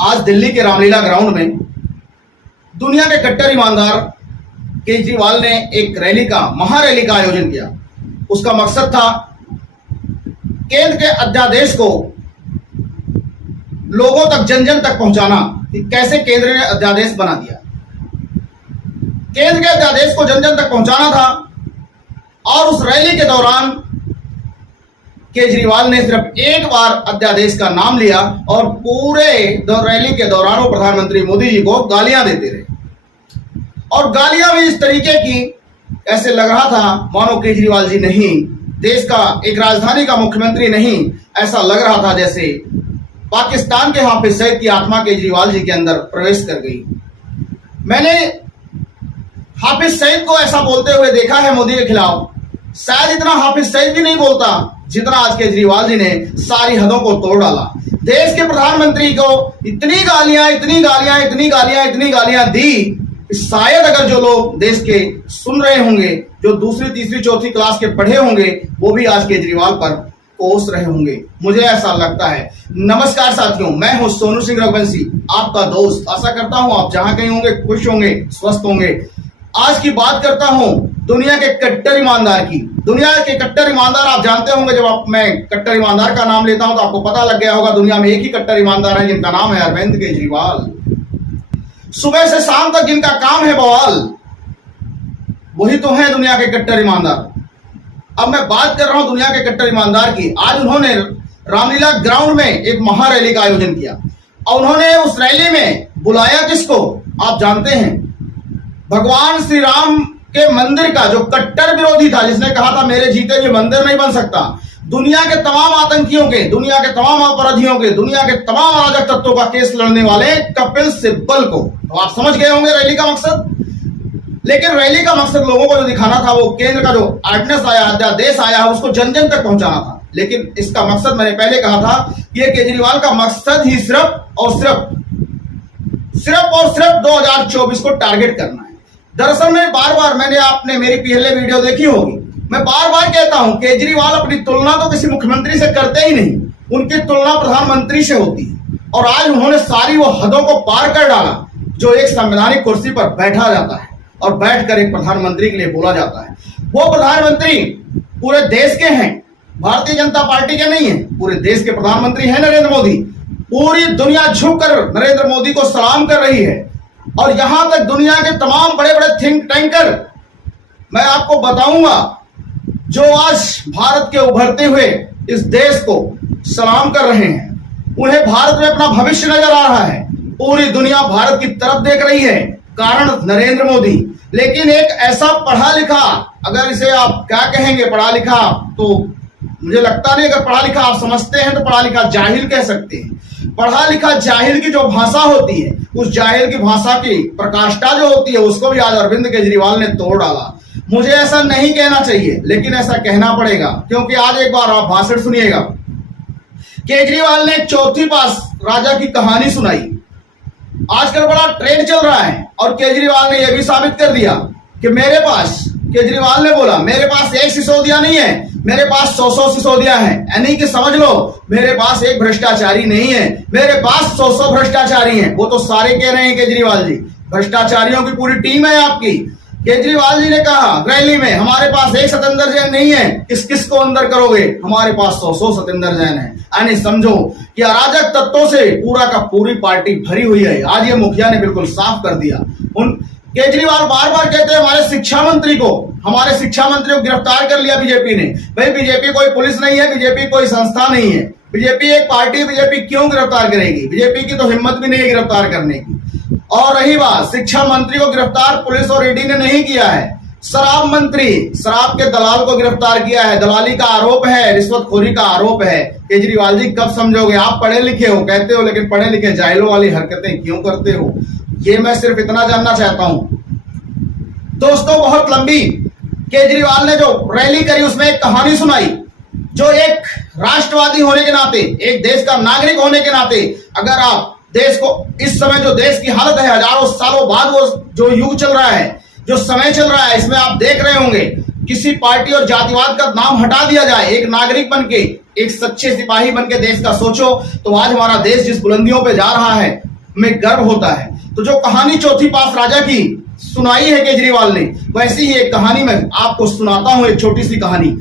आज दिल्ली के रामलीला ग्राउंड में दुनिया के कट्टर ईमानदार केजरीवाल ने एक रैली का महारैली का आयोजन किया। उसका मकसद था केंद्र के अध्यादेश को लोगों तक, जन जन तक पहुंचाना कि कैसे केंद्र ने अध्यादेश बना दिया। केंद्र के अध्यादेश को जन जन तक पहुंचाना था और उस रैली के दौरान केजरीवाल ने सिर्फ एक बार अध्यादेश का नाम लिया और पूरे रैली के दौरान वो प्रधानमंत्री मोदी जी को गालियां देते रहे और गालियां भी इस तरीके की, ऐसे लग रहा था मानो केजरीवाल जी नहीं, देश का एक राजधानी का मुख्यमंत्री नहीं, ऐसा लग रहा था जैसे पाकिस्तान के हाफिज सईद की आत्मा केजरीवाल जी के अंदर प्रवेश कर गई। मैंने हाफिज सईद को ऐसा बोलते हुए देखा है मोदी के खिलाफ, शायद इतना हाफिज सईद भी नहीं बोलता जितना आज केजरीवाल जी ने सारी हदों को तोड़ डाला। देश के प्रधानमंत्री को इतनी गालियां दी, शायद अगर जो लोग देश के सुन रहे होंगे, जो दूसरी तीसरी चौथी क्लास के पढ़े होंगे, वो भी आज केजरीवाल पर कोस रहे होंगे, मुझे ऐसा लगता है। नमस्कार साथियों, मैं हूं सोनू सिंह रघुवंशी, आपका दोस्त। आशा करता हूं आप जहां कहीं होंगे खुश होंगे, स्वस्थ होंगे। आज की बात करता हूं दुनिया के कट्टर ईमानदार की। दुनिया के कट्टर ईमानदार आप जानते होंगे, जब मैं कट्टर ईमानदार का नाम लेता हूं तो आपको पता लग गया होगा दुनिया में एक ही कट्टर ईमानदार है जिनका नाम है अरविंद केजरीवाल। सुबह से शाम तक जिनका काम है बवाल, वही तो है दुनिया के कट्टर ईमानदार। अब मैं बात कर रहा हूं दुनिया के कट्टर ईमानदार की। आज उन्होंने रामलीला ग्राउंड में एक महारैली का आयोजन किया और उन्होंने उस रैली में बुलाया किसको आप जानते हैं? भगवान श्री राम के मंदिर का जो कट्टर विरोधी था, जिसने कहा था मेरे जीते हुए मंदिर नहीं बन सकता, दुनिया के तमाम आतंकियों के, दुनिया के तमाम अपराधियों के, दुनिया के तमाम अराजक तत्वों का केस लड़ने वाले कपिल सिब्बल को। तो आप समझ गए होंगे रैली का मकसद। लेकिन रैली का मकसद लोगों को जो दिखाना था, वो केंद्र का जो ऑर्डिनेंस आया, अध्यादेश आया, उसको जन जन तक पहुंचाना था। लेकिन इसका मकसद मैंने पहले कहा था, ये केजरीवाल का मकसद ही सिर्फ और सिर्फ 2024 को टारगेट करना है। दरअसल मैं मैंने आपने मेरी पहले वीडियो देखी होगी, मैं बार बार कहता हूं केजरीवाल अपनी तुलना तो किसी मुख्यमंत्री से करते ही नहीं, उनकी तुलना प्रधानमंत्री से होती है। और आज उन्होंने सारी वो हदों को पार कर डाला जो एक संवैधानिक कुर्सी पर बैठा जाता है और बैठकर एक प्रधानमंत्री के लिए बोला जाता है। वो प्रधानमंत्री पूरे देश के हैं, भारतीय जनता पार्टी के नहीं है, पूरे देश के प्रधानमंत्री हैं नरेंद्र मोदी। पूरी दुनिया झुककर नरेंद्र मोदी को सलाम कर रही है और यहां तक दुनिया के तमाम बड़े बड़े थिंक टैंकर, मैं आपको बताऊंगा, जो आज भारत के उभरते हुए इस देश को सलाम कर रहे हैं, उन्हें भारत में अपना भविष्य नजर आ रहा है। पूरी दुनिया भारत की तरफ देख रही है, कारण नरेंद्र मोदी। लेकिन एक ऐसा पढ़ा लिखा, अगर इसे आप क्या कहेंगे, पढ़ा लिखा, तो मुझे लगता नहीं, अगर पढ़ा लिखा आप समझते हैं तो पढ़ा लिखा जाहिल कह सकते हैं। पढ़ा लिखा जाहिल की जो भाषा होती है, उस जाहिल की भाषा की प्रकाष्ठा जो होती है, उसको भी आज अरविंद केजरीवाल ने तोड़ डाला। मुझे ऐसा नहीं कहना चाहिए, लेकिन ऐसा कहना पड़ेगा, क्योंकि आज एक बार आप भाषण सुनिएगा। केजरीवाल ने चौथी पास राजा की कहानी सुनाई। आजकल बड़ा ट्रेंड चल रहा है और केजरीवाल ने यह भी साबित कर दिया कि मेरे पास, केजरीवाल ने बोला, मेरे पास एक सिसोदिया नहीं है, मेरे पास 100 सिसोदिया है। यानी कि समझ लो, मेरे पास एक भ्रष्टाचारी नहीं है, मेरे पास 100 भ्रष्टाचारी हैं। वो तो सारे कह रहे हैं केजरीवाल जी, भ्रष्टाचारियों की पूरी टीम है आपकी। केजरीवाल जी ने कहा रैली में, हमारे पास एक सत्येंद्र जैन नहीं है, किस किस को अंदर करोगे, हमारे पास 100 सत्येंद्र जैन है। यानी समझो कि अराजक तत्वों से पूरा का पूरी पार्टी भरी हुई है। आज ये मुखिया ने बिल्कुल साफ कर दिया। केजरीवाल बार बार कहते हैं हमारे शिक्षा मंत्री को गिरफ्तार कर लिया बीजेपी ने। भाई बीजेपी कोई पुलिस नहीं है, बीजेपी कोई संस्था नहीं है, बीजेपी एक पार्टी, बीजेपी क्यों गिरफ्तार करेगी? बीजेपी की तो हिम्मत भी नहीं है गिरफ्तार करने की। और रही बात, शिक्षा मंत्री को गिरफ्तार पुलिस और ईडी ने नहीं किया है, शराब मंत्री, शराब के दलाल को गिरफ्तार किया है। दलाली का आरोप है, रिश्वतखोरी का आरोप है। केजरीवाल जी कब समझोगे? आप पढ़े लिखे हो कहते हो, लेकिन पढ़े लिखे जाहिलों वाली हरकतें क्यों करते हो? ये मैं सिर्फ इतना जानना चाहता हूं दोस्तों। बहुत लंबी केजरीवाल ने जो रैली करी, उसमें एक कहानी सुनाई, जो एक राष्ट्रवादी होने के नाते, एक देश का नागरिक होने के नाते, अगर आप देश को, इस समय जो देश की हालत है, हजारों सालों बाद वो जो युग चल रहा है, जो समय चल रहा है, इसमें आप देख रहे होंगे किसी पार्टी और जातिवाद का नाम हटा दिया जाए, एक नागरिक बनके एक सच्चे सिपाही बन के देश का सोचो तो आज हमारा देश जिस बुलंदियों पे जा रहा है हमें गर्व होता है। तो जो कहानी चौथी पास राजा की सुनाई है केजरीवाल ने, वैसी ही एक कहानी मैं आपको सुनाता हूं, एक छोटी सी कहानी।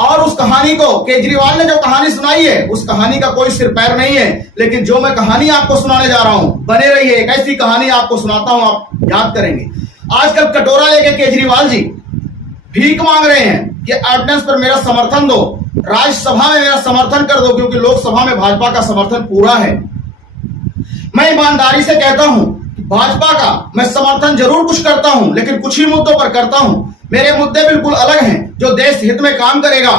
और उस कहानी को केजरीवाल ने जो कहानी सुनाई है उस कहानी का कोई सिर पैर नहीं है, लेकिन जो मैं कहानी आपको सुनाने जा रहा हूं, बने रहिए, एक ऐसी कहानी आपको सुनाता हूं, आप याद करेंगे। आजकल कटोरा लेके केजरीवाल जी भीख मांग रहे हैं कि ऑर्डिनेंस पर मेरा समर्थन दो, राज्यसभा में मेरा समर्थन कर दो, क्योंकि लोकसभा में भाजपा का समर्थन पूरा है। मैं ईमानदारी से कहता हूं भाजपा का मैं समर्थन जरूर कुछ करता हूं, लेकिन कुछ ही मुद्दों पर करता हूं। मेरे मुद्दे बिल्कुल अलग हैं। जो देश हित में काम करेगा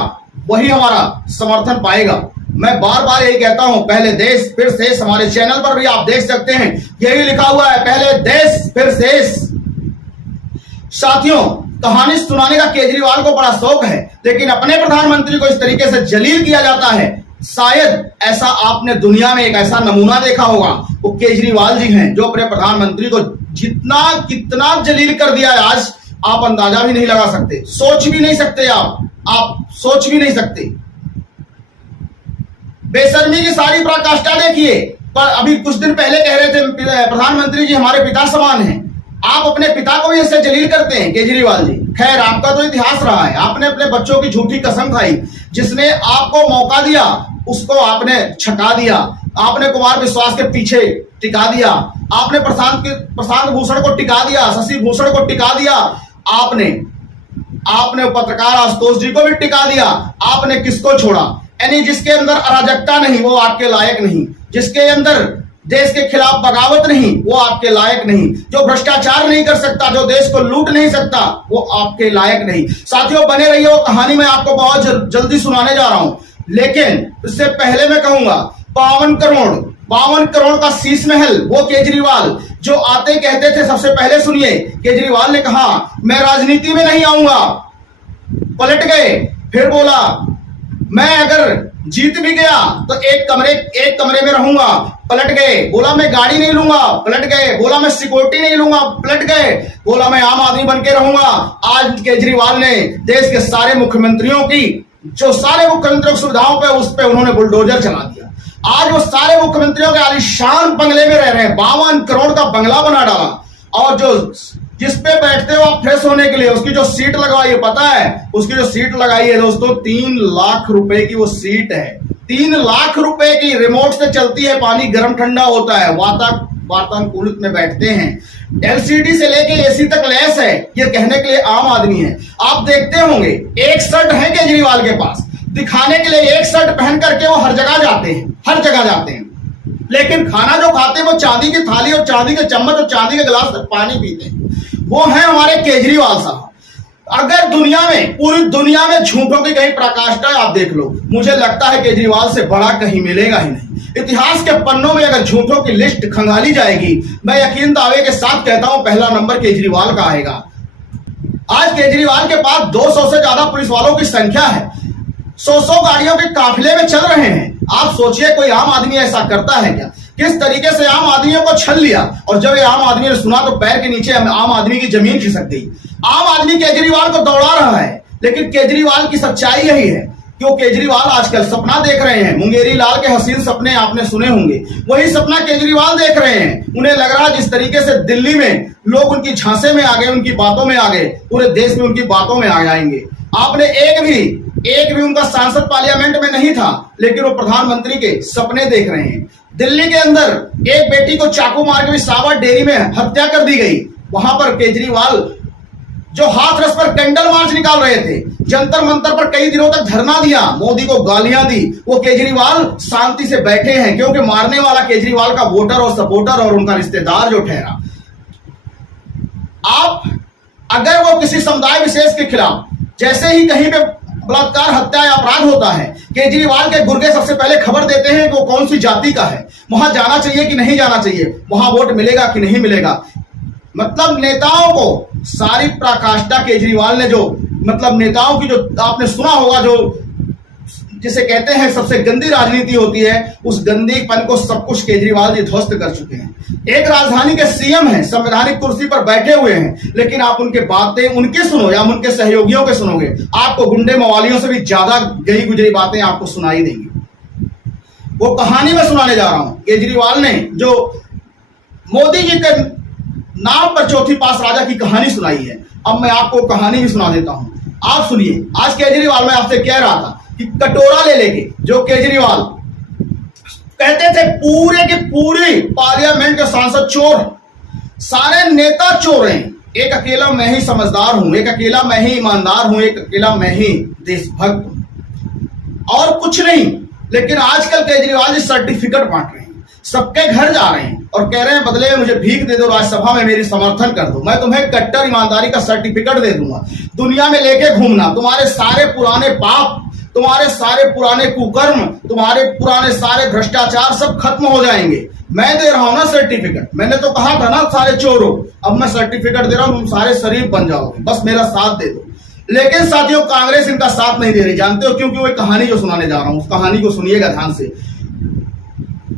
वही हमारा समर्थन पाएगा। मैं बार बार यही कहता हूं, पहले देश फिर शेष। हमारे चैनल पर भी आप देख सकते हैं, यही लिखा हुआ है, पहले देश फिर शेष। साथियों, कहानी सुनाने का केजरीवाल को बड़ा शौक है, लेकिन अपने प्रधानमंत्री को इस तरीके से जलील किया जाता है। शायद ऐसा आपने दुनिया में एक ऐसा नमूना देखा होगा, वो केजरीवाल जी हैं, जो अपने प्रधानमंत्री को जितना कितना जलील कर दिया है, आज आप अंदाजा भी नहीं लगा सकते, सोच भी नहीं सकते, आप सोच भी नहीं सकते। बेशर्मी की सारी पराकाष्ठा देखिए। पर अभी कुछ दिन पहले कह रहे थे प्रधानमंत्री जी हमारे पिता समान हैं। आप अपने पिता को भी ऐसे जलील करते हैं केजरीवाल जी। खैर, आपका तो इतिहास रहा है, आपने अपने बच्चों की झूठी कसम खाई। जिसने आपको मौका दिया उसको आपने छका दिया, आपने कुमार विश्वास के पीछे टिका दिया, आपने प्रशांत भूषण को टिका दिया, शशि भूषण को टिका दिया, आपने पत्रकार आशुतोष जी को भी टिका दिया। आपने किसको छोड़ा? यानी जिसके अंदर अराजकता नहीं वो आपके लायक नहीं, जिसके अंदर देश के खिलाफ बगावत नहीं वो आपके लायक नहीं, जो भ्रष्टाचार नहीं कर सकता, जो देश को लूट नहीं सकता, वो आपके लायक नहीं। साथियों, बने रहिए, वो कहानी मैं आपको बहुत जल्दी सुनाने जा रहा हूं। लेकिन इससे पहले मैं कहूंगा 52 करोड़ का शीश महल, वो केजरीवाल जो आते कहते थे, सबसे पहले सुनिए, केजरीवाल ने कहा मैं राजनीति में नहीं आऊंगा, पलट गए, फिर बोला मैं अगर जीत भी गया तो एक कमरे में रहूंगा, पलट गए, बोला मैं गाड़ी नहीं लूंगा, पलट गए, बोला मैं सिक्योरिटी नहीं लूंगा, पलट गए, बोला मैं आम आदमी बन के रहूंगा। आज केजरीवाल ने देश के सारे मुख्यमंत्रियों की जो सारे मुख्यमंत्रियों की सुविधाओं पे उस पे उन्होंने बुलडोजर चला दिया। आज वो सारे मुख्यमंत्रियों के आलीशान बंगले में रह रहे हैं, 52 करोड़ का बंगला बना डाला, और जो जिस पे बैठते हो आप फ्रेश होने के लिए, उसकी जो सीट लगवाई है, पता है उसकी जो सीट लगाई है दोस्तों, 3 लाख रुपए की वो सीट है। 3 लाख रुपए की, रिमोट से चलती है, पानी गर्म ठंडा होता है, वातानुकूलित में बैठते हैं, एलसीडी से लेके एसी तक लैस है। ये कहने के लिए आम आदमी है। आप देखते होंगे एक शर्ट है केजरीवाल के पास, दिखाने के लिए एक शर्ट पहन करके वो हर जगह जाते हैं, लेकिन खाना जो खाते हैं वो चांदी की थाली और चांदी के चम्मच और चांदी के गिलास से पानी पीते हैं। वो है हमारे केजरीवाल साहब। अगर दुनिया में, पूरी दुनिया में झूठों की कहीं पराकाष्ठा आप देख लो, मुझे लगता है केजरीवाल से बड़ा कहीं मिलेगा ही नहीं। इतिहास के पन्नों में अगर झूठों की लिस्ट खंगाली जाएगी, मैं यकीन दावे के साथ कहता हूं पहला नंबर केजरीवाल का आएगा। आज केजरीवाल के पास 200 से ज्यादा पुलिस वालों की संख्या है, 100 गाड़ियों के काफिले में चल रहे हैं। आप सोचिए कोई आम आदमी ऐसा करता है क्या? किस तरीके से आम आदमियों को छल लिया, और जब ये आम आदमी ने सुना तो पैर के नीचे आम आदमी की जमीन खिसक गई। आम आदमी केजरीवाल को दौड़ा रहा है, लेकिन केजरीवाल की सच्चाई यही है कि वो केजरीवाल आजकल सपना देख रहे हैं। मुंगेरी लाल के हसीन सपने आपने सुने होंगे, वही सपना केजरीवाल देख रहे हैं। उन्हें लग रहा है जिस तरीके से दिल्ली में लोग उनकी झांसे में आ गए, उनकी बातों में आ गए, पूरे देश में उनकी बातों में आ जाएंगे। आपने एक भी उनका सांसद पार्लियामेंट में नहीं था, लेकिन वो प्रधानमंत्री के सपने देख रहे हैं। दिल्ली के अंदर एक बेटी को चाकू मार के विसावट डेयरी में हत्या कर दी गई। वहां पर केजरीवाल जो हाथरस पर कैंडल मार्च निकाल रहे थे, जंतर मंतर पर कई दिनों तक धरना दिया, मोदी को गालियां दी, वो केजरीवाल शांति से बैठे हैं, क्योंकि मारने वाला केजरीवाल का वोटर और सपोर्टर और उनका रिश्तेदार जो ठहरा। आप अगर वो किसी समुदाय विशेष के खिलाफ, जैसे ही कहीं पे बलात्कार, हत्या या अपराध होता है, केजरीवाल के गुर्गे सबसे पहले खबर देते हैं कि वो कौन सी जाति का है, वहां जाना चाहिए कि नहीं जाना चाहिए, वहां वोट मिलेगा कि नहीं मिलेगा। मतलब नेताओं को सारी पराकाष्ठा केजरीवाल ने जो, मतलब नेताओं की जो आपने सुना होगा, जो जिसे कहते हैं सबसे गंदी राजनीति होती है, उस गंदीपन को सब कुछ केजरीवाल जी ध्वस्त कर चुके हैं। एक राजधानी के सीएम हैं, संवैधानिक कुर्सी पर बैठे हुए हैं, लेकिन आप उनके बातें उनके सुनो या उनके सहयोगियों के सुनोगे, आपको गुंडे मवालियों से भी ज्यादा गई गुजरी बातें आपको सुनाई देंगी। वो कहानी में सुनाने जा रहा हूं। केजरीवाल ने जो मोदी जी के नाम पर चौथी पास राजा की कहानी सुनाई है, अब मैं आपको कहानी भी सुना देता हूं। आप सुनिए। आज केजरीवाल, मैं आपसे कह रहा था कि कटोरा ले लेके जो केजरीवाल कहते थे पूरे की पूरी पार्लियामेंट के सांसद चोर, सारे नेता चोर हैं, एक अकेला मैं ही समझदार हूं, एक अकेला मैं ही ईमानदार हूं, एक अकेला मैं ही देशभक्त हूं और कुछ नहीं। लेकिन आजकल केजरीवाल जी सर्टिफिकेट बांट रहे हैं, सबके घर जा रहे हैं और कह रहे हैं बदले में मुझे भीख दे दो, राज्यसभा में मेरी समर्थन कर दो, मैं तुम्हें कट्टर ईमानदारी का सर्टिफिकेट दे दूंगा, दुनिया में लेके घूमना, तुम्हारे सारे पुराने पाप, तुम्हारे सारे पुराने कुकर्म, तुम्हारे पुराने सारे भ्रष्टाचार सब खत्म हो जाएंगे। मैं दे रहा हूं ना सर्टिफिकेट, मैंने तो कहा था ना सारे चोरों, अब मैं सर्टिफिकेट दे रहा हूं, तुम सारे शरीफ बन जाओगे, बस मेरा साथ दे दो। लेकिन साथियों, कांग्रेस इनका साथ नहीं दे रही। जानते हो क्यों? क्योंकि वो कहानी जो सुनाने जा रहा हूं, उस कहानी को सुनिएगा ध्यान से।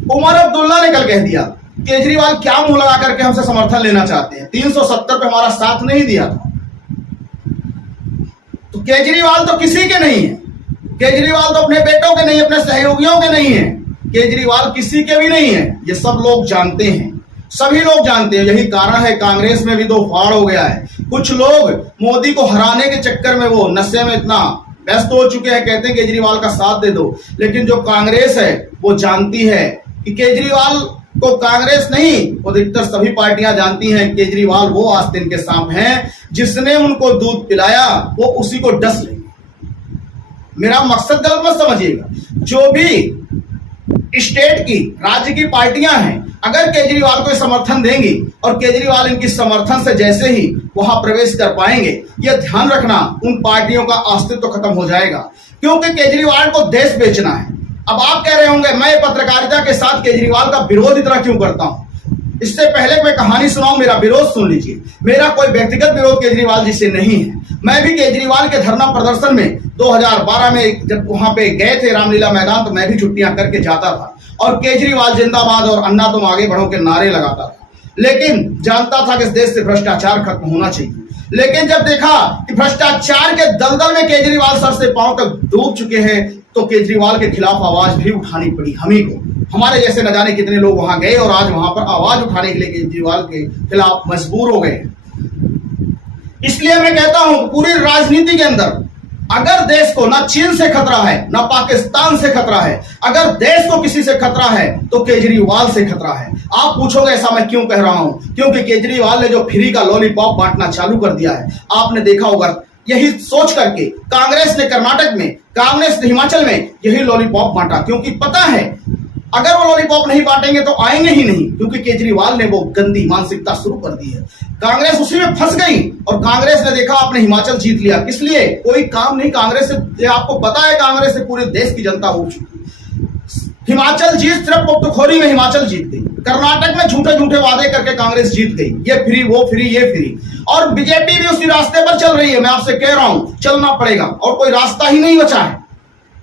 उमर अब्दुल्ला ने कल कह दिया केजरीवाल क्या मुंह लगा करके हमसे समर्थन लेना चाहते हैं, 370 पे हमारा साथ नहीं दिया था। तो केजरीवाल तो किसी के नहीं है, केजरीवाल तो अपने बेटों के नहीं, अपने सहयोगियों के नहीं है, केजरीवाल किसी के भी नहीं है, ये सब लोग जानते हैं, सभी लोग जानते हैं। यही कारण है कांग्रेस में भी दो फाड़ हो गया है। कुछ लोग मोदी को हराने के चक्कर में वो नशे में इतना व्यस्त हो चुके हैं, कहते हैं केजरीवाल का साथ दे दो। लेकिन जो कांग्रेस है वो जानती है कि केजरीवाल को कांग्रेस नहीं, वो अधिकतर सभी पार्टियां जानती हैं केजरीवाल वो आस्तीन के सांप हैं, जिसने उनको दूध पिलाया वो उसी को डस लेंगे। मेरा मकसद गलत मत समझिएगा। जो भी स्टेट की, राज्य की पार्टियां हैं, अगर केजरीवाल को समर्थन देंगी और केजरीवाल इनकी समर्थन से जैसे ही वहां प्रवेश कर पाएंगे, यह ध्यान रखना उन पार्टियों का अस्तित्व खत्म हो जाएगा, क्योंकि केजरीवाल को देश बेचना है। अब आप कह रहे होंगे मैं पत्रकारिता के साथ केजरीवाल का विरोध इतना क्यों करता हूं। इससे पहले मैं कहानी सुनाऊं, मेरा विरोध सुन लीजिए। मेरा कोई व्यक्तिगत विरोध केजरीवाल जी से नहीं है। मैं भी केजरीवाल के धरना प्रदर्शन में 2012 में जब वहां पे गए थे रामलीला मैदान, तो मैं भी छुट्टियां करके जाता था और केजरीवाल जिंदाबाद और अन्ना तुम आगे बढ़ो के नारे लगाता था। लेकिन जानता था कि इस देश से भ्रष्टाचार खत्म होना चाहिए। लेकिन जब देखा कि भ्रष्टाचार के दलदल में केजरीवाल सर से पांव तक डूब चुके हैं, तो केजरीवाल के खिलाफ आवाज भी उठानी पड़ी हमी को। हमारे जैसे न जाने कितने लोग वहां गए और आज वहां पर आवाज उठाने के लिए केजरीवाल के खिलाफ मजबूर हो गए। इसलिए मैं कहता हूं पूरी राजनीति के अंदर अगर देश को ना चीन से खतरा है, ना पाकिस्तान से खतरा है, अगर देश को किसी से खतरा है तो केजरीवाल से खतरा है। आप पूछोगे ऐसा मैं क्यों कह रहा हूं? क्योंकि केजरीवाल ने जो फ्री का लॉलीपॉप बांटना चालू कर दिया है, आपने देखा होगा, यही सोच करके कांग्रेस ने कर्नाटक में, कांग्रेस ने हिमाचल में यही लॉलीपॉप बांटा, क्योंकि पता है अगर वो लॉलीपॉप नहीं बांटेंगे तो आएंगे ही नहीं, क्योंकि केजरीवाल ने वो गंदी मानसिकता शुरू कर दी है। कांग्रेस उसी में फंस गई और कांग्रेस ने देखा आपने हिमाचल जीत लिया, किस लिए? कोई काम नहीं कांग्रेस से, आपको पता है कांग्रेस से पूरे देश की जनता उठ चुकी। हिमाचल जीत, सिर्फ मुफ्तखोरी में हिमाचल जीत गई। कर्नाटक में झूठे झूठे वादे करके कांग्रेस जीत गई, ये फ्री वो फ्री ये फ्री। और बीजेपी भी उसी रास्ते पर चल रही है। मैं आपसे कह रहा हूं चलना पड़ेगा और कोई रास्ता ही नहीं बचा है।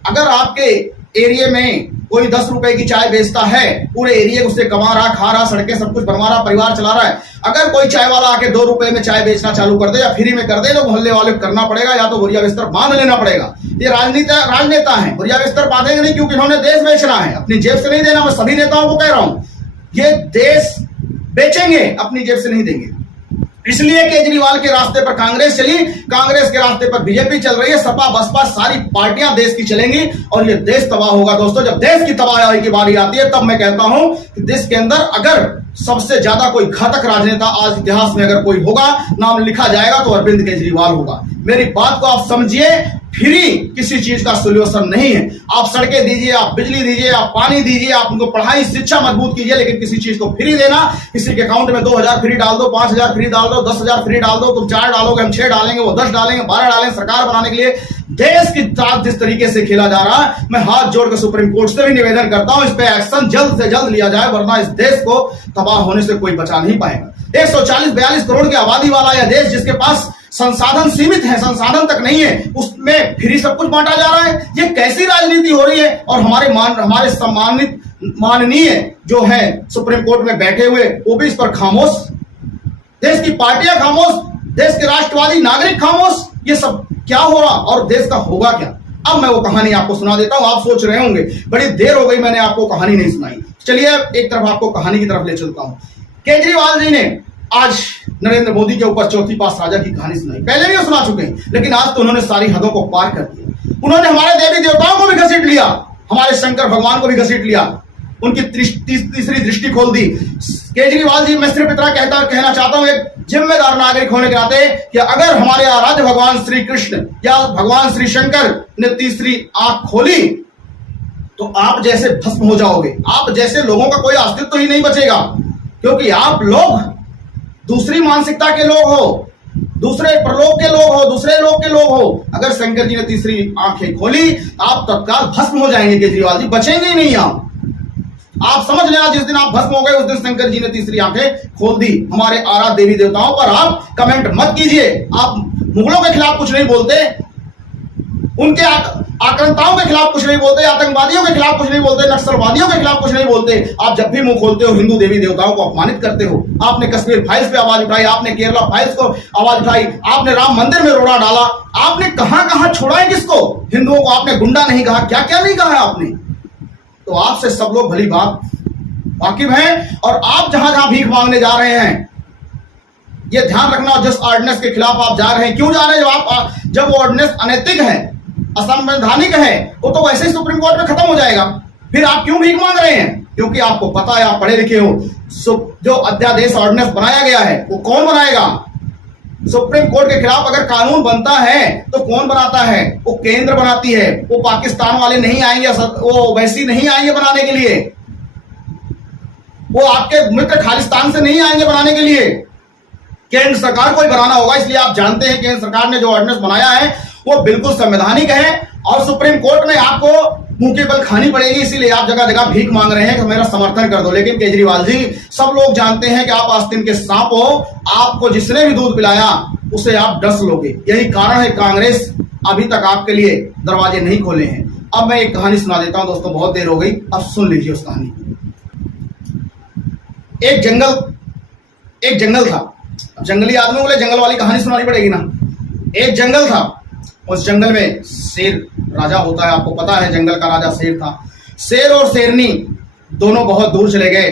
अगर आपके एरिया में कोई 10 रुपए की चाय बेचता है, पूरे एरिया उससे कमा रहा, खा रहा, सड़कें सब कुछ बनवा रहा, परिवार चला रहा है, अगर कोई चाय वाला आके 2 रुपए में चाय बेचना चालू कर दे या फ्री में कर दे, तो मोहल्ले वाले को करना पड़ेगा, या तो बोरिया बिस्तर बांध लेना पड़ेगा। ये राजनेता है, बोरिया बिस्तर बांधेंगे नहीं, क्योंकि इन्होंने देश बेचना है, अपनी जेब से नहीं देना। मैं सभी नेताओं को कह रहा हूं ये देश बेचेंगे, अपनी जेब से नहीं देंगे। इसलिए केजरीवाल के रास्ते पर कांग्रेस चली, कांग्रेस के रास्ते पर बीजेपी चल रही है, सपा बसपा सारी पार्टियां देश की चलेंगी और ये देश तबाह होगा। दोस्तों, जब देश की तबाही की बारी आती है, तब मैं कहता हूं कि देश के अंदर अगर सबसे ज्यादा कोई घातक राजनेता आज इतिहास में अगर कोई होगा, नाम लिखा जाएगा तो अरविंद केजरीवाल होगा। मेरी बात को आप समझिए, फ्री किसी चीज का सोल्यूशन नहीं है। आप सड़कें दीजिए, आप बिजली दीजिए, आप पानी दीजिए, आप उनको पढ़ाई शिक्षा मजबूत कीजिए, लेकिन किसी चीज को फ्री देना, किसी के अकाउंट में 2000 फ्री डाल दो, 5000 फ्री डाल दो, 10,000 फ्री डाल दो, तुम 4 डालोगे हम 6 डालेंगे, वो 10 डालेंगे, 12 डालेंगे, सरकार बनाने के लिए देश के साथ जिस तरीके से खेला जा रहा है, मैं हाथ जोड़कर सुप्रीम कोर्ट से भी निवेदन करता हूं, इस पे एक्शन जल्द से जल्द लिया जाए, वरना इस देश को तबाह होने से कोई बचा नहीं पाएगा। 140-42 करोड़ की आबादी वाला यह देश, जिसके पास संसाधन सीमित है, संसाधन तक नहीं है, उसमें फ्री सब कुछ बांटा जा रहा है। ये कैसी राजनीति हो रही है? और हमारे सम्मानित माननीय जो है सुप्रीम कोर्ट में बैठे हुए, वो भी इस पर खामोश, देश की पार्टियां खामोश, देश के राष्ट्रवादी नागरिक खामोश। ये सब क्या हो रहा और देश का होगा क्या? अब मैं वो कहानी आपको सुना देता हूं। आप सोच रहे होंगे बड़ी देर हो गई, मैंने आपको कहानी नहीं सुनाई। चलिए एक तरफ आपको कहानी की तरफ ले चलता हूं। केजरीवाल जी ने आज नरेंद्र मोदी के ऊपर चौथी पास राजा की कहानी सुनाई। पहले भी वो सुना चुके हैं, लेकिन आज तो उन्होंने सारी हदों को पार कर दिया। उन्होंने हमारे देवी देवताओं को भी घसीट लिया, हमारे शंकर भगवान को भी घसीट लिया, उनकी तीसरी दृष्टि खोल दी। केजरीवाल जी, मैं सिर्फ इतना कहना चाहता हूं एक जिम्मेदार नागरिक होने के नाते, कि अगर हमारे आराध्य भगवान श्री कृष्ण या भगवान श्री शंकर ने तीसरी आंख खोली तो आप जैसे भस्म हो जाओगे। आप जैसे लोगों का कोई अस्तित्व ही नहीं बचेगा, क्योंकि आप लोग दूसरी मानसिकता के लोग हो, दूसरे प्रलोक के लोग हो, दूसरे लोग के लोग हो। अगर शंकर जी ने तीसरी आंखें खोली, आप तत्काल भस्म हो जाएंगे। केजरीवाल जी, बचेंगे ही नहीं आप समझ लेना, जिस दिन आप भस्म हो गए उस दिन शंकर जी ने तीसरी आंखें खोल दी। हमारे आराध्य देवी देवताओं पर आप कमेंट मत कीजिए। आप मुगलों के खिलाफ कुछ नहीं बोलते, उनके आक्रांताओं के खिलाफ कुछ नहीं बोलते, आतंकवादियों के खिलाफ कुछ नहीं बोलते, नक्सलवादियों के खिलाफ कुछ नहीं बोलते। आप जब भी मुंह खोलते हो हिंदू देवी देवताओं को अपमानित करते हो। आपने कश्मीर फाइल्स पे आवाज उठाई, आपने केरला फाइल्स को आवाज उठाई, आपने राम मंदिर में रोड़ा डाला, आपने कहां कहां छोड़ा है किसको? हिंदुओं को आपने गुंडा नहीं कहा, क्या क्या नहीं कहा है आपने। तो आपसे सब लोग भली बात वाकिफ हैं, और आप जहां जहां भीख मांगने जा रहे हैं, ये ध्यान रखना, जिस ऑर्डिनेंस के खिलाफ आप जा रहे हैं, क्यों जा रहे हैं? जब वो ऑर्डिनेंस अनैतिक है, असंवैधानिक है, वो तो वैसे ही सुप्रीम कोर्ट में खत्म हो जाएगा। फिर आप क्यों भीख मांग रहे हैं? क्योंकि आपको पता है, आप पढ़े लिखे हो, जो अध्यादेश ऑर्डिनेंस बनाया गया है वो कौन बनाएगा? सुप्रीम कोर्ट के खिलाफ अगर कानून बनता है तो कौन बनाता है? वो केंद्र बनाती है। वो पाकिस्तान वाले नहीं आएंगे, वो वैसी नहीं आएंगे बनाने के लिए, वो आपके मित्र खालिस्तान से नहीं आएंगे बनाने के लिए। केंद्र सरकार को ही बनाना होगा। इसलिए आप जानते हैं केंद्र सरकार ने जो ऑर्डिनेंस बनाया है वो बिल्कुल संवैधानिक है, और सुप्रीम कोर्ट में आपको मुंह के बल खानी पड़ेगी। इसीलिए आप जगह जगह भीख मांग रहे हैं कि मेरा समर्थन कर दो। लेकिन केजरीवाल जी, सब लोग जानते हैं कि आप आस्तीन के सांप हो। आपको जिसने भी दूध पिलाया उसे आप डस लोगे। यही कारण है कांग्रेस अभी तक आपके लिए दरवाजे नहीं खोले हैं। अब मैं एक कहानी सुना देता हूं दोस्तों, बहुत देर हो गई, अब सुन लीजिए उस कहानी। एक जंगल था। अब जंगली आदमी बोले जंगल वाली कहानी सुनानी पड़ेगी ना। एक जंगल था, उस जंगल में शेर राजा होता है, आपको पता है जंगल का राजा शेर था। शेर और शेरनी दोनों बहुत दूर चले गए,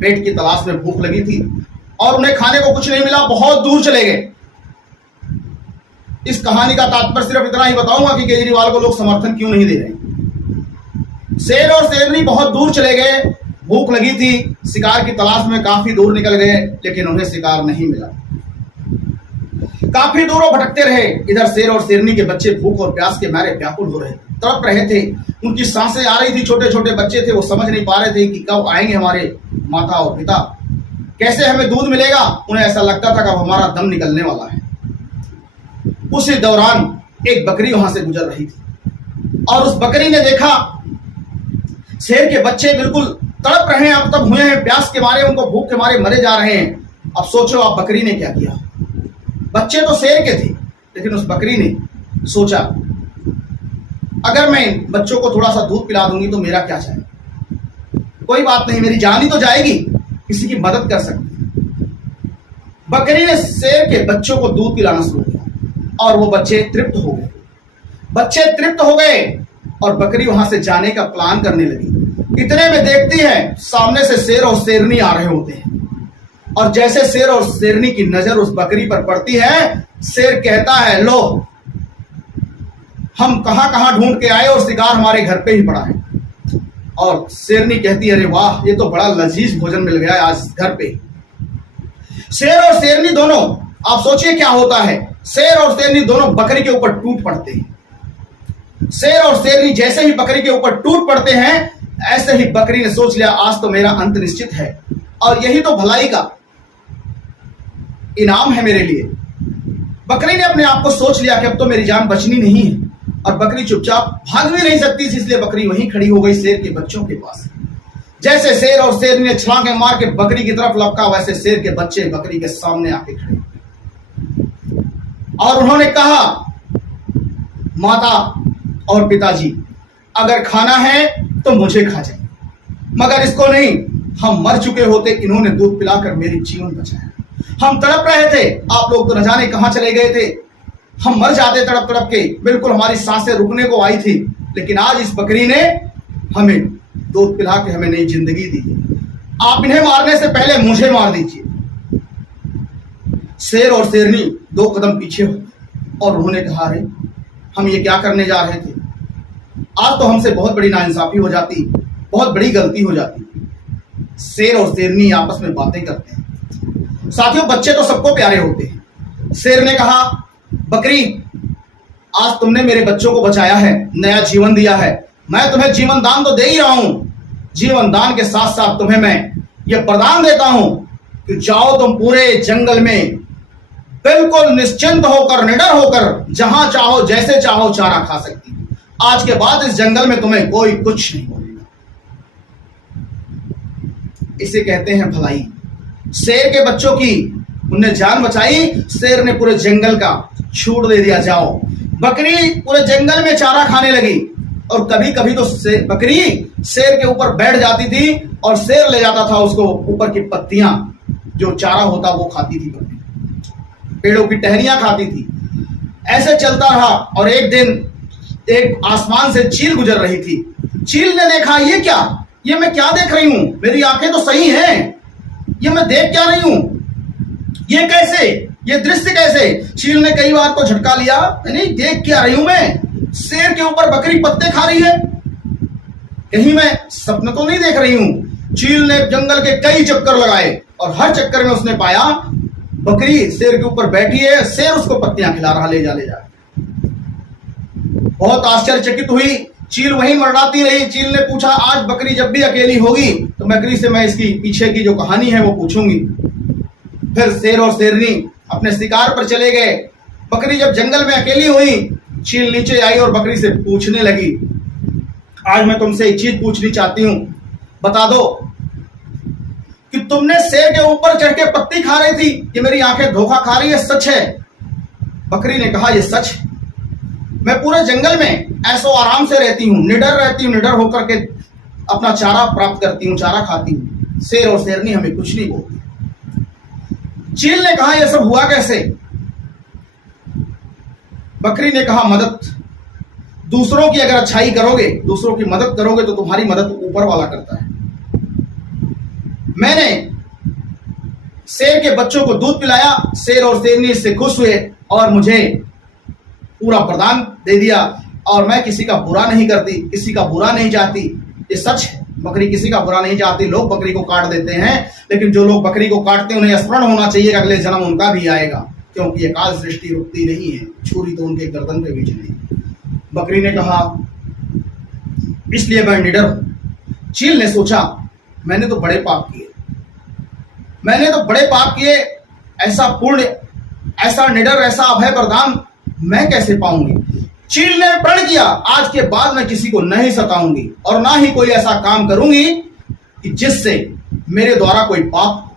पेट की तलाश में, भूख लगी थी और उन्हें खाने को कुछ नहीं मिला, बहुत दूर चले गए। इस कहानी का तात्पर्य सिर्फ इतना ही बताऊंगा कि केजरीवाल को लोग समर्थन क्यों नहीं दे रहे। शेर और शेरनी बहुत दूर चले गए, भूख लगी थी, शिकार की तलाश में काफी दूर निकल गए, लेकिन उन्हें शिकार नहीं मिला। काफी दूर वो भटकते रहे। इधर शेर और शेरनी के बच्चे भूख और प्यास के मारे व्याकुल हो रहे थे, तड़प रहे थे। उनकी सांसें आ रही थी, छोटे छोटे बच्चे थे, वो समझ नहीं पा रहे थे कि कब आएंगे हमारे माता और पिता, कैसे हमें दूध मिलेगा। उन्हें ऐसा लगता था कि अब हमारा दम निकलने वाला है। उसी दौरान एक बकरी वहां से गुजर रही थी और उस बकरी ने देखा शेर के बच्चे बिल्कुल तड़प रहे हैं, अब तक हुए हैं, प्यास के मारे, उनको भूख के मारे मरे जा रहे हैं। अब सोचो आप बकरी ने क्या किया। बच्चे तो शेर के थे, लेकिन उस बकरी ने सोचा अगर मैं बच्चों को थोड़ा सा दूध पिला दूंगी तो मेरा क्या जाए, कोई बात नहीं, मेरी जान ही तो जाएगी, किसी की मदद कर सकती। बकरी ने शेर के बच्चों को दूध पिलाना शुरू किया और वो बच्चे तृप्त हो गए। बच्चे तृप्त हो गए और बकरी वहां से जाने का प्लान करने लगी। इतने में देखती है सामने से शेर और शेरनी आ रहे होते हैं, और जैसे शेर और शेरनी की नजर उस बकरी पर पड़ती है, शेर कहता है लो, हम कहां कहां ढूंढ के आए और शिकार हमारे घर पे ही पड़ा है। और शेरनी कहती है अरे वाह, ये तो बड़ा लजीज भोजन मिल गया आज घर पे। शेर और शेरनी दोनों, आप सोचिए क्या होता है, शेर और शेरनी दोनों बकरी के ऊपर टूट पड़ते हैं। शेर और शेरनी जैसे ही बकरी के ऊपर टूट पड़ते हैं, ऐसे ही बकरी ने सोच लिया आज तो मेरा अंत निश्चित है, और यही तो भलाई का इनाम है मेरे लिए। बकरी ने अपने आप को सोच लिया कि अब तो मेरी जान बचनी नहीं है। और बकरी चुपचाप भाग भी नहीं सकती थी, इसलिए बकरी वहीं खड़ी हो गई शेर के बच्चों के पास। जैसे शेर और शेरनी ने छलांगे मार के बकरी की तरफ लपका, वैसे शेर के बच्चे बकरी के सामने आके खड़े और उन्होंने कहा, माता और पिताजी, अगर खाना है तो मुझे खा जाए, मगर इसको नहीं। हम मर चुके होते, इन्होंने दूध पिलाकर मेरी जीवन बचाया। हम तड़प रहे थे, आप लोग तो न जाने कहां चले गए थे। हम मर जाते तड़प तड़प के, बिल्कुल हमारी सांसें रुकने को आई थी, लेकिन आज इस बकरी ने हमें दूध पिला के हमें नई जिंदगी दी। आप इन्हें मारने से पहले मुझे मार दीजिए। शेर और शेरनी 2 कदम पीछे हो और उन्होंने कहा, अरे हम ये क्या करने जा रहे थे, आज तो हमसे बहुत बड़ी नाइंसाफी हो जाती, बहुत बड़ी गलती हो जाती। शेर और शेरनी आपस में बातें करते हैं। साथियों, बच्चे तो सबको प्यारे होते हैं। शेर ने कहा, बकरी, आज तुमने मेरे बच्चों को बचाया है, नया जीवन दिया है, मैं तुम्हें जीवन दान तो दे ही रहा हूं। जीवन दान के साथ साथ तुम्हें मैं यह वरदान देता हूं कि जाओ तुम पूरे जंगल में बिल्कुल निश्चिंत होकर, निडर होकर, जहां चाहो जैसे चाहो चारा खा सकती हो। आज के बाद इस जंगल में तुम्हें कोई कुछ नहीं बोलेगा। इसे कहते हैं भलाई। शेर के बच्चों की उनने जान बचाई। शेर ने पूरे जंगल का छूट दे दिया, जाओ। बकरी पूरे जंगल में चारा खाने लगी और कभी कभी तो बकरी शेर के ऊपर बैठ जाती थी और शेर ले जाता था उसको ऊपर की पत्तियां, जो चारा होता वो खाती थी, बकरी पेड़ों की टहनियां खाती थी। ऐसे चलता रहा और एक दिन एक आसमान से चील गुजर रही थी। चील ने देखा, ये क्या, ये मैं क्या देख रही हूं, मेरी आंखें तो सही हैं, ये मैं देख क्या रही हूं, ये कैसे, ये दृश्य कैसे। चील ने कई बार को झटका लिया, नहीं देख क्या रही हूं मैं, शेर के ऊपर बकरी पत्ते खा रही है, कहीं मैं सपना तो नहीं देख रही हूं। चील ने जंगल के कई चक्कर लगाए और हर चक्कर में उसने पाया बकरी शेर के ऊपर बैठी है, शेर उसको पत्तियां खिला रहा, ले जा। बहुत आश्चर्यचकित हुई चील, वहीं मरड़ाती रही। चील ने पूछा, आज बकरी जब भी अकेली होगी तो बकरी से मैं इसकी पीछे की जो कहानी है वो पूछूंगी। फिर शेर और शेरनी अपने शिकार पर चले गए। बकरी जब जंगल में अकेली हुई, चील नीचे आई और बकरी से पूछने लगी, आज मैं तुमसे एक चीज पूछनी चाहती हूं, बता दो कि तुमने शेर के ऊपर चढ़ के पत्ती खा रही थी, ये मेरी आंखें धोखा खा रही है, सच है? बकरी ने कहा, ये सच है। मैं पूरे जंगल में ऐसो आराम से रहती हूँ, निडर रहती हूँ, निडर होकर के अपना चारा प्राप्त करती हूँ, चारा खाती हूँ। शेर और शेरनी हमें कुछ नहीं बोलती। चील ने कहा, यह सब हुआ कैसे? बकरी ने कहा, मदद। दूसरों की अगर अच्छाई करोगे, दूसरों की मदद करोगे तो तुम्हारी मदद ऊपर वाला करता है। मैंने शेर के बच्चों को दूध पिलाया, शेर और शेरनी इससे खुश हुए और मुझे पूरा वरदान दे दिया, और मैं किसी का बुरा नहीं करती, किसी का बुरा नहीं चाहती। ये सच है, बकरी किसी का बुरा नहीं चाहती। लोग बकरी को काट देते हैं, लेकिन जो लोग बकरी को काटते हैं उन्हें स्मरण होना चाहिए कि अगले जन्म उनका भी आएगा, क्योंकि ये काल सृष्टि रुकती नहीं है, छुरी तो उनके गर्दन पे भी चलेगी। बकरी ने कहा, इसलिए मैं निडर हूं। चील ने सोचा, मैंने तो बड़े पाप किए, मैंने तो बड़े पाप किए, ऐसा पूर्ण, ऐसा निडर, ऐसा अभय वरदान मैं कैसे पाऊंगी। चील ने प्रण किया, आज के बाद मैं किसी को नहीं सताऊंगी और ना ही कोई ऐसा काम करूंगी कि जिससे मेरे द्वारा कोई पाप।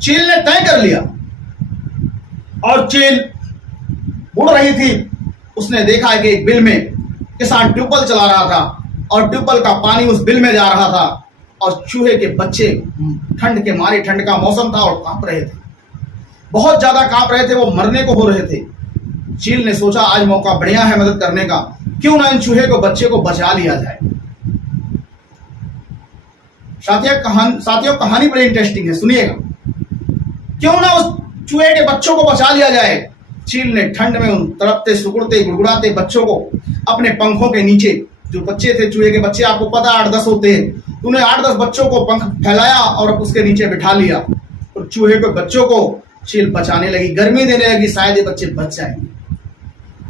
चील ने तय कर लिया और चील उड़ रही थी। उसने देखा कि एक बिल में किसान ट्यूबवेल चला रहा था और ट्यूबवेल का पानी उस बिल में जा रहा था और चूहे के बच्चे ठंड के मारे, ठंड का मौसम था और कांप रहे थे, बहुत ज्यादा कांप रहे थे, वो मरने को हो रहे थे। चील ने सोचा, आज मौका बढ़िया है मदद करने का, क्यों ना इन चूहे को, बच्चे को बचा लिया जाए। साथियों कहानी बड़ी इंटरेस्टिंग है, सुनिएगा। क्यों ना उस चूहे के बच्चों को बचा लिया जाए। चील ने ठंड में उन तड़पते, सुकुड़ते, गुड़गुड़ाते बच्चों को अपने पंखों के नीचे, जो बच्चे थे चूहे के बच्चे, आपको पता 8-10 होते हैं, उन्हें 8-10 बच्चों को पंख फैलाया और उसके नीचे बिठा लिया और चूहे के बच्चों को चील बचाने लगी। गर्मी देने लगी, शायद ये बच्चे बच जाएंगे।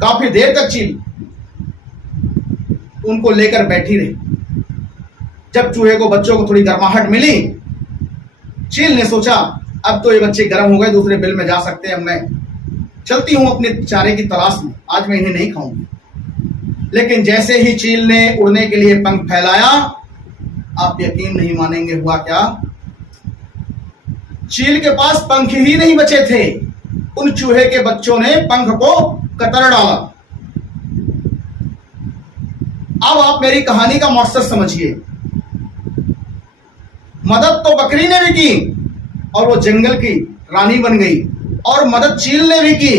काफी देर तक चील उनको लेकर बैठी रही। जब चूहे को, बच्चों को थोड़ी गर्माहट मिली, चील ने सोचा, अब तो ये बच्चे गर्म हो गए, दूसरे बिल में जा सकते हैं, अब मैं चलती हूं अपने चारे की तलाश में, आज मैं इन्हें नहीं खाऊंगी। लेकिन जैसे ही चील ने उड़ने के लिए पंख फैलाया, आप यकीन नहीं मानेंगे हुआ क्या। चील के पास पंख ही नहीं बचे थे, उन चूहे के बच्चों ने पंख को कतर डाला। अब आप मेरी कहानी का मकसद समझिए। मदद तो बकरी ने भी की और वो जंगल की रानी बन गई, और मदद चील ने भी की,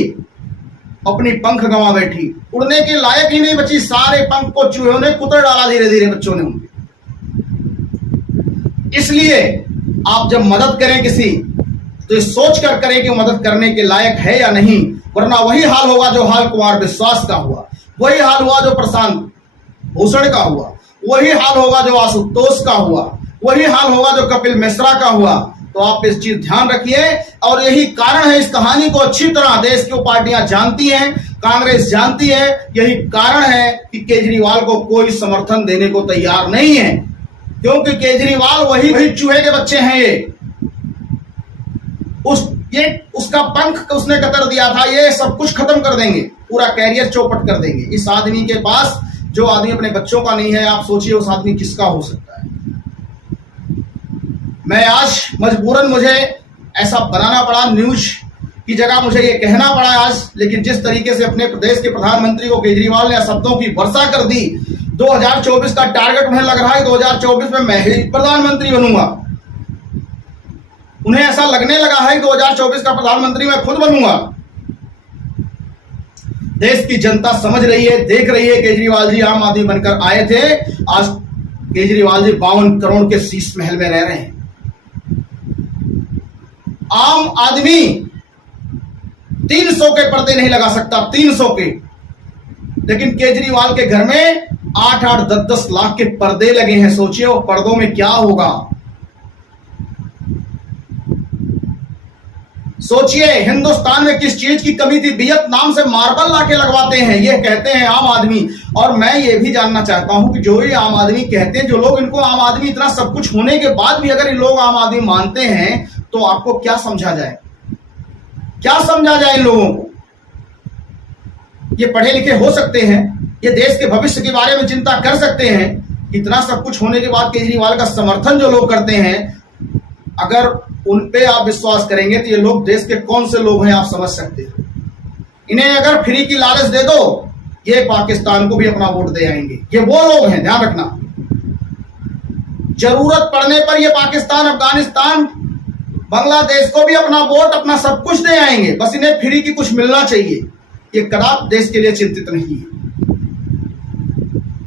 अपनी पंख गंवा बैठी, उड़ने के लायक ही नहीं बची। सारे पंख को चूहों ने कुतर डाला धीरे धीरे बच्चों ने उनके। इसलिए आप जब मदद करें किसी, तो ये सोच कर करें कि मदद करने के लायक है या नहीं, वरना वही हाल होगा जो हाल कुमार विश्वास का हुआ, वही हाल हुआ जो प्रशांत भूषण का हुआ, वही हाल होगा जो आशुतोष का हुआ, वही हाल होगा जो कपिल मिश्रा का हुआ। तो आप इस चीज ध्यान रखिए। और यही कारण है, इस कहानी को अच्छी तरह देश की पार्टियां जानती हैं, कांग्रेस जानती है, यही कारण है कि केजरीवाल को कोई समर्थन देने को तैयार नहीं है, क्योंकि केजरीवाल वही चूहे के बच्चे हैं। उसका पंख उसने कतर दिया था, ये सब कुछ खत्म कर देंगे, पूरा कैरियर चौपट कर देंगे। इस आदमी के पास, जो आदमी अपने बच्चों का नहीं है, आप सोचिए उस आदमी किसका हो सकता है। मैं आज मजबूरन मुझे ऐसा बनाना पड़ा, न्यूज की जगह मुझे ये कहना पड़ा आज, लेकिन जिस तरीके से अपने प्रदेश के प्रधानमंत्री को केजरीवाल ने शब्दों की वर्षा कर दी, 2024 का टारगेट उन्हें लग रहा है 2024 में मैं ही प्रधानमंत्री बनूंगा। उन्हें ऐसा लगने लगा है कि 2024 का प्रधानमंत्री मैं खुद बनूंगा। देश की जनता समझ रही है, देख रही है। केजरीवाल जी आम आदमी बनकर आए थे, आज केजरीवाल जी 52 करोड़ के शीश महल में रह रहे हैं। आम आदमी 300 के पर्दे नहीं लगा सकता, 300 के, लेकिन केजरीवाल के घर में 8-8, 10-10 लाख के पर्दे लगे हैं। सोचिए वो पर्दों में क्या होगा। सोचिए हिंदुस्तान में किस चीज की कमी थी। वियतनाम से मार्बल लाके लगवाते हैं, ये कहते हैं आम आदमी। और मैं ये भी जानना चाहता हूं कि जो ये आम आदमी कहते हैं, जो लोग इनको आम आदमी, इतना सब कुछ होने के बाद भी अगर ये लोग आम आदमी मानते हैं, तो आपको क्या समझा जाए, क्या समझा जाए इन लोगों को। ये पढ़े लिखे हो सकते हैं, ये देश के भविष्य के बारे में चिंता कर सकते हैं। इतना सब कुछ होने के बाद केजरीवाल का समर्थन जो लोग करते हैं, अगर उन पे आप विश्वास करेंगे तो ये लोग देश के कौन से लोग हैं आप समझ सकते हैं। इन्हें अगर फ्री की लालच दे दो, ये पाकिस्तान को भी अपना वोट दे आएंगे। ये वो लोग हैं, ध्यान रखना। जरूरत पड़ने पर ये पाकिस्तान, अफगानिस्तान, बांग्लादेश को भी अपना वोट, अपना सब कुछ दे आएंगे। बस इन्हें फ्री की कुछ मिलना चाहिए। ये कदाप देश के लिए चिंतित नहीं है।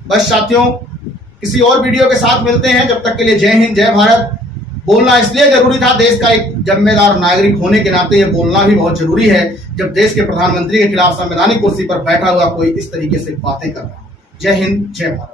बस साथियों, किसी और वीडियो के साथ मिलते हैं। जब तक के लिए जय हिंद, जय भारत। बोलना इसलिए जरूरी था, देश का एक जिम्मेदार नागरिक होने के नाते ये बोलना भी बहुत जरूरी है, जब देश के प्रधानमंत्री के खिलाफ संवैधानिक कुर्सी पर बैठा हुआ कोई इस तरीके से बातें कर रहा है। जय हिंद, जय भारत।